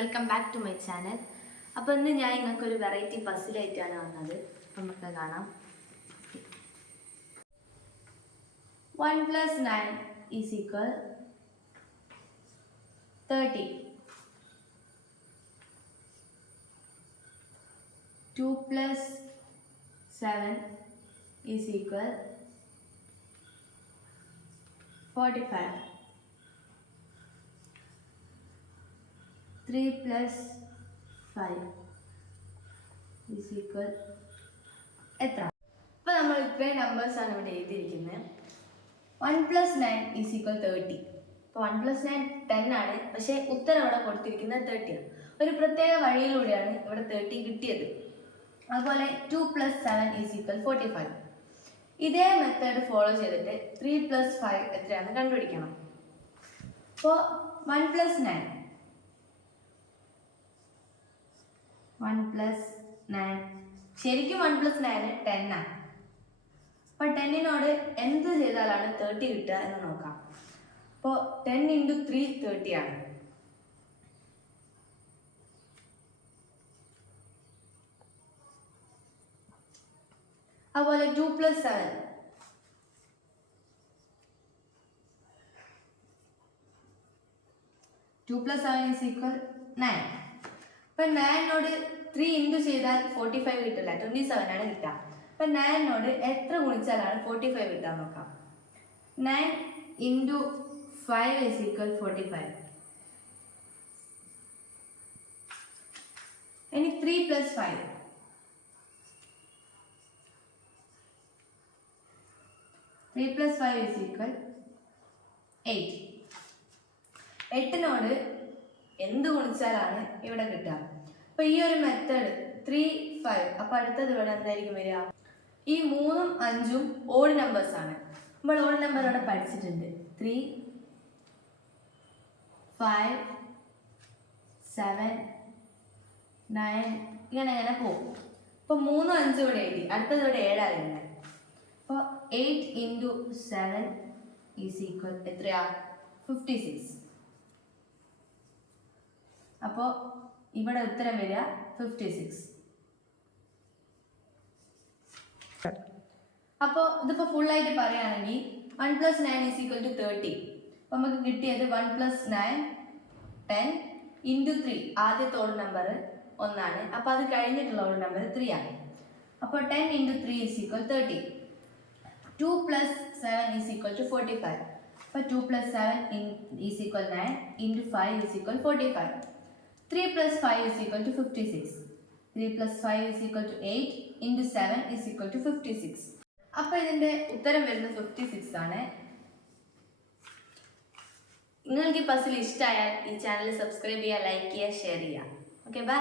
Welcome back to my channel അപ്പോൾ ഇന്ന് ഞാൻ നിങ്ങൾക്ക് ഒരു വെറൈറ്റി പസിലായിട്ടാണ് വന്നത്. അപ്പം നമുക്ക് കാണാം. One plus nine is equal thirty two plus seven is equal forty five three plus five is equal എത്ര? അപ്പോൾ നമ്മൾ ഇത്രയും നമ്പേഴ്സാണ് ഇവിടെ എഴുതിയിരിക്കുന്നത് one plus nine is equal thirty അപ്പോൾ വൺ പ്ലസ് നയൻ ടെൻ ആണ്. പക്ഷേ ഉത്തരം അവിടെ കൊടുത്തിരിക്കുന്നത് തേർട്ടിയാണ് ഒരു പ്രത്യേക വഴിയിലൂടെയാണ് ഇവിടെ തേർട്ടി കിട്ടിയത്. അതുപോലെ two plus seven is equal forty five ഇതേ മെത്തേഡ് ഫോളോ ചെയ്തിട്ട് ത്രീ പ്ലസ് ഫൈവ് എത്രയാണെന്ന് കണ്ടുപിടിക്കണം. അപ്പോൾ one plus nine one plus nine. ശരിക്കും വൺ പ്ലസ് നയൻ ടെന്നാണ് അപ്പോൾ ടെന്നിനോട് എന്ത് ചെയ്താലാണ് തേർട്ടി കിട്ടുക എന്ന് നോക്കാം. അപ്പോൾ ടെൻ ഇന്റു ത്രീ തേർട്ടി ആണ്. അതുപോലെ two plus seven. Two plus seven is equal nine. അപ്പം നയനോട് ത്രീ ഇന്റു ചെയ്താൽ ഫോർട്ടി ഫൈവ് കിട്ടില്ല. ട്വന്റി സെവൻ ആണ് കിട്ടുക. അപ്പം നയനോട് എത്ര ഗുണിച്ചാലാണ് ഫോർട്ടി ഫൈവ് കിട്ടാൻ നോക്കാം. Nine into five is equal forty five ഇനി three plus five three plus five is equal eight എട്ടിനോട് എന്ത് ഗുണിച്ചാലാണ് ഇവിടെ കിട്ടുക? അപ്പൊ ഈ ഒരു മെത്തേഡ് ത്രീ ഫൈവ് അപ്പൊ അടുത്തത് ഇവിടെ എന്തായിരിക്കും വരിക? ഈ മൂന്നും അഞ്ചും ഓഡ് നമ്പേഴ്സ് ആണ്. നമ്മൾ ഓഡ് നമ്പർ ഇവിടെ പഠിച്ചിട്ടുണ്ട്. ത്രീ ഫൈവ് സെവൻ നയൻ ഇങ്ങനെ ഇങ്ങനെ പോകും. അപ്പോൾ മൂന്നും അഞ്ചും ഇവിടെ എഴുതി. അടുത്തത് ഇവിടെ ഏഴാണ് വരുന്നത്. അപ്പോൾ eight into seven is equal എത്രയാ? ഫിഫ്റ്റി സിക്സ് അപ്പോൾ ഇവിടെ ഉത്തരം വരിക ഫിഫ്റ്റി സിക്സ് അപ്പോൾ ഇതിപ്പോൾ ഫുള്ളായിട്ട് പറയുകയാണെങ്കിൽ one plus nine is equal to thirty അപ്പോൾ നമുക്ക് കിട്ടിയത് one plus nine ten into three ആദ്യത്തെ ഓൾ നമ്പർ ഒന്നാണ്. അപ്പോൾ അത് കഴിഞ്ഞിട്ടുള്ള ഓൾ നമ്പർ ത്രീ ആണ്. അപ്പോൾ ten into three is equal thirty two plus seven is equal to forty five അപ്പോൾ two plus seven in is equal nine into five is equal forty five three plus five is equal to fifty six three plus five is equal to eight into seven is equal to fifty six അപ്പോൾ ഇതിന്റെ ഉത്തരം വരുന്നത് fifty six ആണ്. നിങ്ങൾക്ക് ഈ puzzle ഇഷ്ടമായാൽ ഈ channel subscribe ചെയ്യുക ലൈക്ക് ചെയ്യുക ഷെയർ ചെയ്യുക. Okay bye